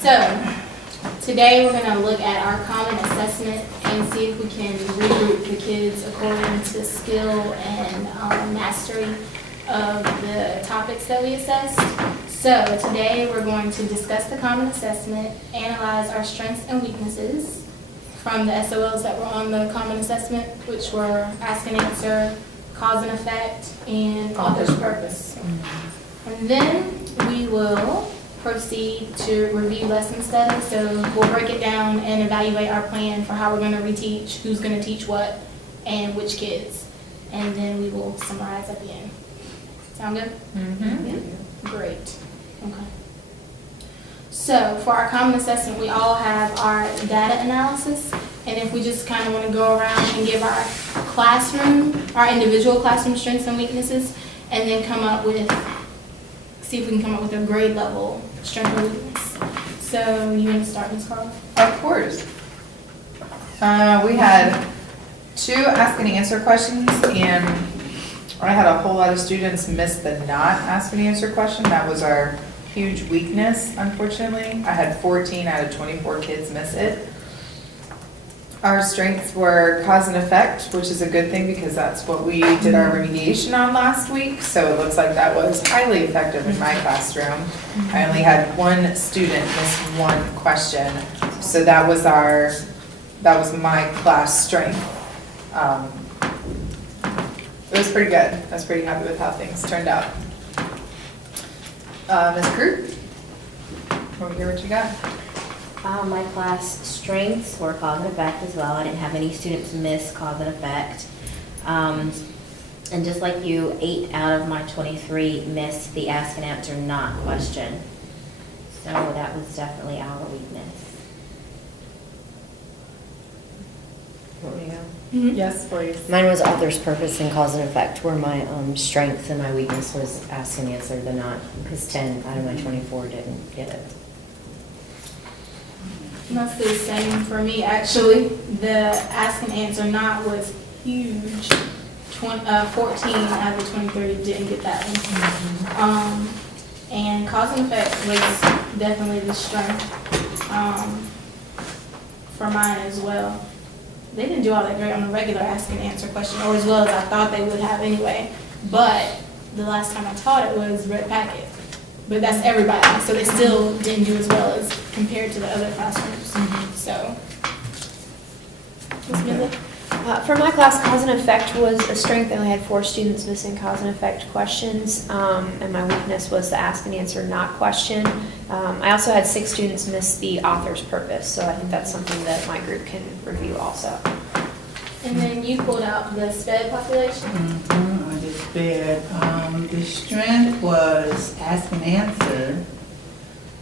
So, today we're going to look at our common assessment and see if we can regroup the kids according to skill and mastery of the topics that we assessed. So, today we're going to discuss the common assessment, analyze our strengths and weaknesses from the SOLs that were on the common assessment, which were ask and answer, cause and effect, and author's purpose. And then we will proceed to review lesson studies. So we'll break it down and evaluate our plan for how we're going to reteach, who's going to teach what, and which kids. And then we will summarize at the end. Sound good? Mm-hmm. Yeah. Great. Okay. So for our common assessment, we all have our data analysis. And if we just kind of want to go around and give our classroom, our individual classroom strengths and weaknesses, and then see if we can come up with a grade level strength and weakness. So you want to start, Ms. Carla? Of course. We had 2 ask and answer questions, and I had a whole lot of students miss the not ask and answer question. That was our huge weakness, unfortunately. I had 14 out of 24 kids miss it. Our strengths were cause and effect, which is a good thing because that's what we did our remediation on last week. So it looks like that was highly effective in my classroom. I only had 1 student miss 1 question. So that was my class strength. It was pretty good. I was pretty happy with how things turned out. Ms. Krupp, want to hear what you got? My class strengths were cause and effect as well. I didn't have any students miss cause and effect. And just like you, 8 out of my 23 missed the ask and answer not question. So that was definitely our weakness. Yes, please. Mine was author's purpose and cause and effect, where my strength and my weakness was ask and answer the not, because 10 out of my 24 didn't get it. That's the same for me, actually. The ask and answer not was huge. 14 out of the 23 didn't get that one. And cause and effect was definitely the strength for mine as well. They didn't do all that great on the regular ask and answer question, or as well as I thought they would have anyway. But the last time I taught it was red packet. But that's everybody, so they still didn't do as well as compared to the other classrooms. So, Ms. Miller? For my class, cause and effect was a strength. I only had 4 students missing cause and effect questions, and my weakness was the ask and answer not question. I also had 6 students miss the author's purpose, so I think that's something that my group can review also. And then you pulled out the SPED population? I did SPED. The strength was ask and answer,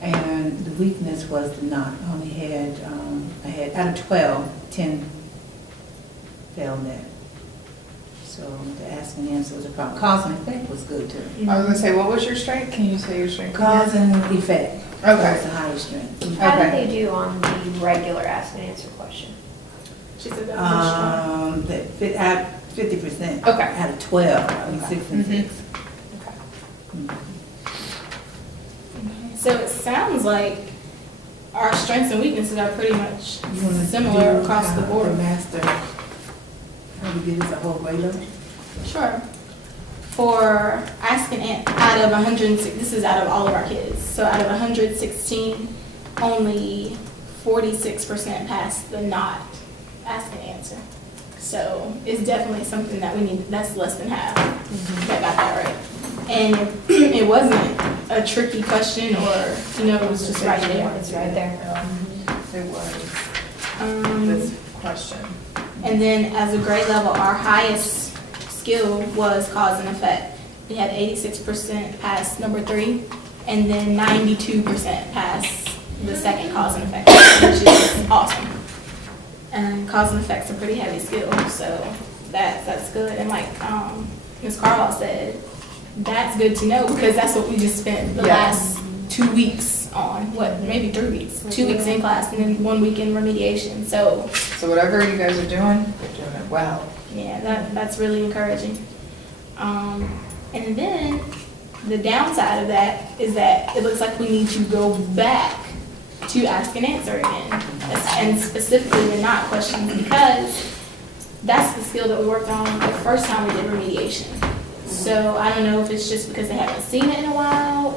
and the weakness was the not. I had out of 12, 10 failed that. So the ask and answer was a problem. Cause and effect was good too. I was gonna say, what was your strength? Can you say your strength? Cause and effect. Okay. Was the highest strength. How did Okay. they do on the regular ask and answer question? She said that was That fit out 50%. Okay. Out of 12, I mean, 6 and 6. strong. So it sounds like our strengths and weaknesses are pretty much You wanna similar do across the board. master, how we did this a whole grade level? Sure. For asking out of 106, this is out of all of our kids. So out of 116, only 46% passed the not ask and answer. So it's definitely something that we need. That's less than half that got that right. And it wasn't a tricky question, or it was just right there. It's right there. It was Um, this question. And then as a grade level, our highest skill was cause and effect. We had 86% pass number 3, and then 92% pass the second cause and effect, which is awesome. And cause and effect's a pretty heavy skill, so that's good. And like Ms. Carlisle said, that's good to know because that's what we just spent the last 2 weeks on. Maybe 3 weeks. 2 weeks in class and then 1 week in remediation. So whatever you guys are doing, you're doing it well. yeah, that's really encouraging. And then the downside of that is that it looks like we need to go back to ask and answer again, and specifically the not questions, because that's the skill that we worked on the first time we did remediation. So I don't know if it's just because they haven't seen it in a while,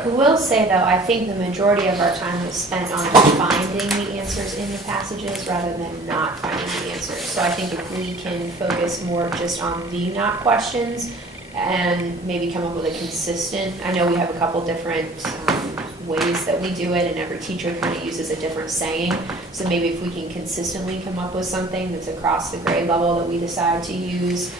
I or, will say though, I think the majority of our time was spent on finding the answers in the passages rather than not finding the answers. So I think if we can focus more just on the not questions and maybe come up with a consistent, I know we have a couple different ways that we do it, and every teacher kind of uses a different saying. So maybe if we can consistently come up with something that's across the grade level that we decide to use,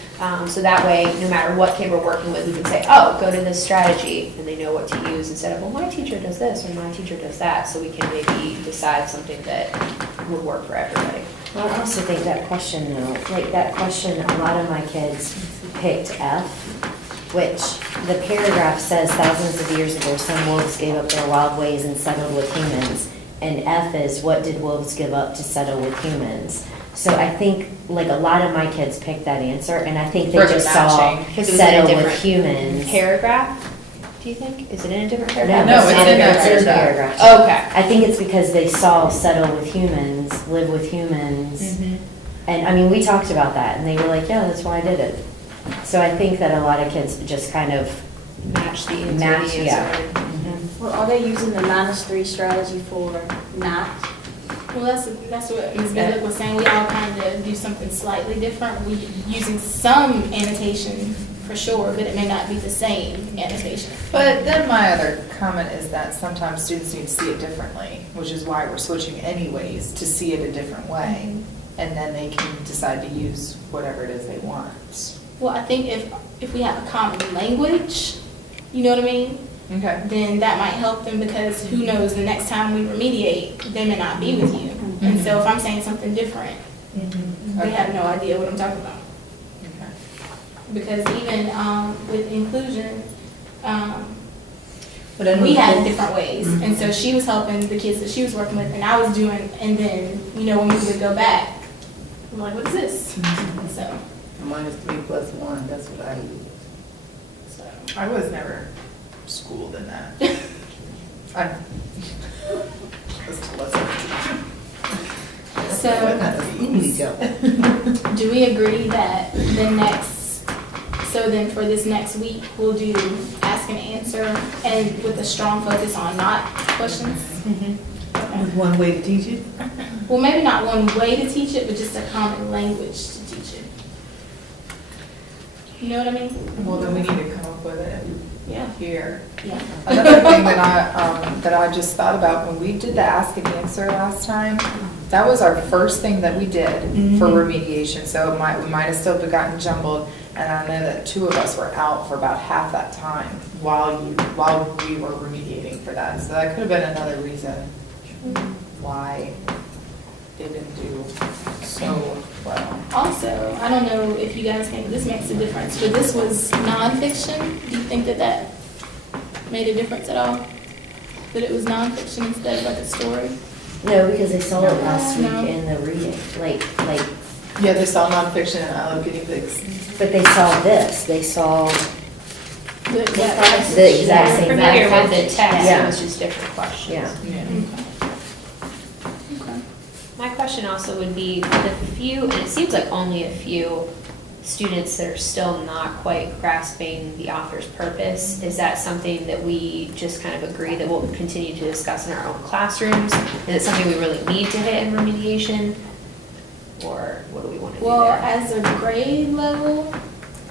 so that way, no matter what kid we're working with, we can say, oh, go to this strategy, and they know what to use, instead of, well, my teacher does this, or my teacher does that, so we can maybe decide something that would work for everybody. Well, I also think that question though, like that question, a lot of my kids picked F, which the paragraph says thousands of years ago, some wolves gave up their wild ways and settled with humans. And F is, what did wolves give up to settle with humans? So I think, like, a lot of my kids picked that answer, and I think they For the just saw matching. Because it was in a settle with different humans. Paragraph, do you think? Is it in a different No, paragraph? No, it's in that it's paragraph. Okay. I think it's because they saw settle with humans, live with humans. Mhm. And, I mean, we talked about that, and they were like, yeah, that's why I did it. So I think that a lot of kids just kind of Match the answer. match, the yeah. answer. Well, are they using the -3 strategy for not? well, that's what Ms. Billick was saying, we all kind of do something slightly different. We using some annotation for sure, but it may not be the same annotation. But then my other comment is that sometimes students need to see it differently, which is why we're switching anyways, to see it a different way. And then they can decide to use whatever it is they want. Well, I think if we have a common language, you know what I mean? Okay. Then that might help them, because who knows, the next time we remediate, they may not be with you. And so if I'm saying something different, they have no idea what I'm talking about. Okay. Because even with inclusion, But I know we had kids- different ways. Mhm. And so she was helping the kids that she was working with, and I was doing, and then, you know, when we would go back, I'm like, what is this? So, -3+1, that's what I use. so. I was never schooled in that. I was to listen. So, Not a school each other. do we agree that the next, so then for this next week, we'll do ask and answer, and with a strong focus on not questions? Okay. With one way to teach it? Well, maybe not one way to teach it, but just a common language to teach it. You know what I mean? Well, then we need to come up with it Yeah. here. Yeah. Another thing that I just thought about, when we did the ask and answer last time, that was our first thing that we did for remediation, so we might have still gotten jumbled. And I know that 2 of us were out for about half that time while we were remediating for that. So that could have been another reason why they didn't do so well. Also, I don't know if you guys think this makes a difference, but this was nonfiction. Do you think that made a difference at all? That it was nonfiction instead of like a story? No, because they saw it last week No. in the reading, like, Yeah, they saw nonfiction and I Love Guinea Pigs. but they saw this, they saw, The the exact same Familiar with the passage. text, Yeah. it was just different questions. yeah. Okay. My question also would be, the few, and it seems like only a few students that are still not quite grasping the author's purpose, is that something that we just kind of agree that we'll continue to discuss in our own classrooms? Is it something we really need to hit in remediation? Or what do we want to do Well, there? as a grade level,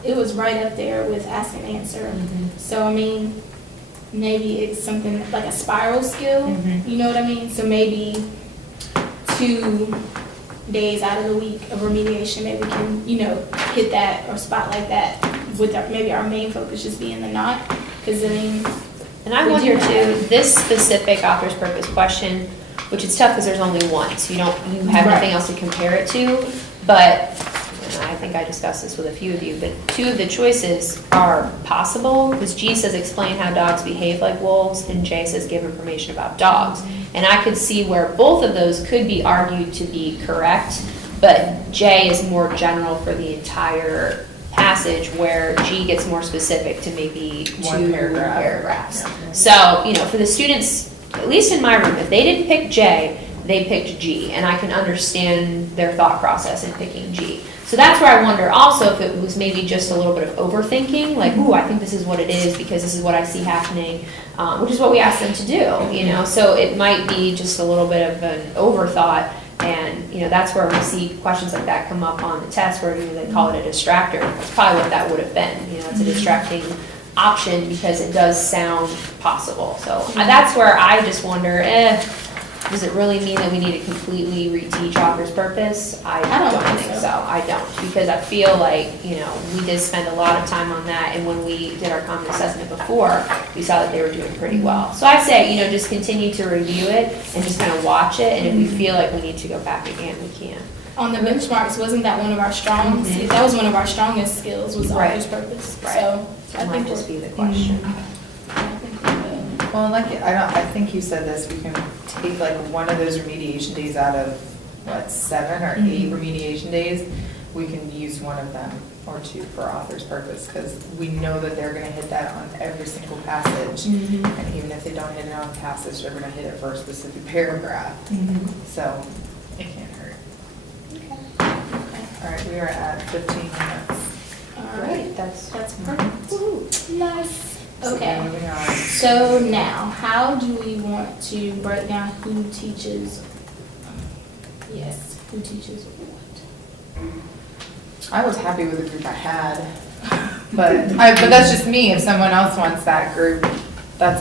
it was right up there with ask and answer. So, I mean, maybe it's something like a spiral skill, you know what I mean? So maybe 2 days out of the week of remediation, maybe we can, you know, hit that or spotlight that with maybe our main focus just being the not. Because, I mean, And I we wonder do too, have- this specific author's purpose question, which is tough because there's only one, so you have Right. nothing else to compare it to, but, and I think I discussed this with a few of you, but 2 of the choices are possible, because G says explain how dogs behave like wolves, and J says give information about dogs. And I could see where both of those could be argued to be correct, but J is more general for the entire passage, where G gets more specific to maybe 2 One paragraph. paragraphs. Yeah. So, you know, for the students at least in my room, if they didn't pick J, they picked G, and I can understand their thought process in picking G. So that's where I wonder also if it was maybe just a little bit of overthinking, like, ooh, I think this is what it is because this is what I see happening, which is what we asked them to do, you know? So it might be just a little bit of an overthought, and, you know, that's where we see questions like that come up on the test where they call it a distractor. That's probably what that would have been, you know, it's a distracting option because it does sound possible. So that's where I just wonder, does it really mean that we need to completely reteach author's purpose? I don't think so. I don't, because I feel like, you know, we did spend a lot of time on that, and when we did our common assessment before, we saw that they were doing pretty well. So I say, you know, just continue to review it and just kind of watch it, and if we feel like we need to go back again, we can. On the benchmarks, wasn't that one of our strong, that was one of our strongest skills, was Right. author's purpose. Right. So I That might think just we're- be the question. I think we're good. Well, like, I think you said this, we can take like one of those remediation days out of, what, 7 or 8 remediation days? We can use one of them or 2 for author's purpose, because we know that they're gonna hit that on every single passage. And even if they don't hit it on passage, they're gonna hit it for a specific paragraph. So it can't hurt. All right, we are at 15 minutes. All right, that's perfect. Nice. Okay. Moving on. So now, how do we want to break down who teaches, who teaches what? I was happy with the group I had, but that's just me. If someone else wants that group, that's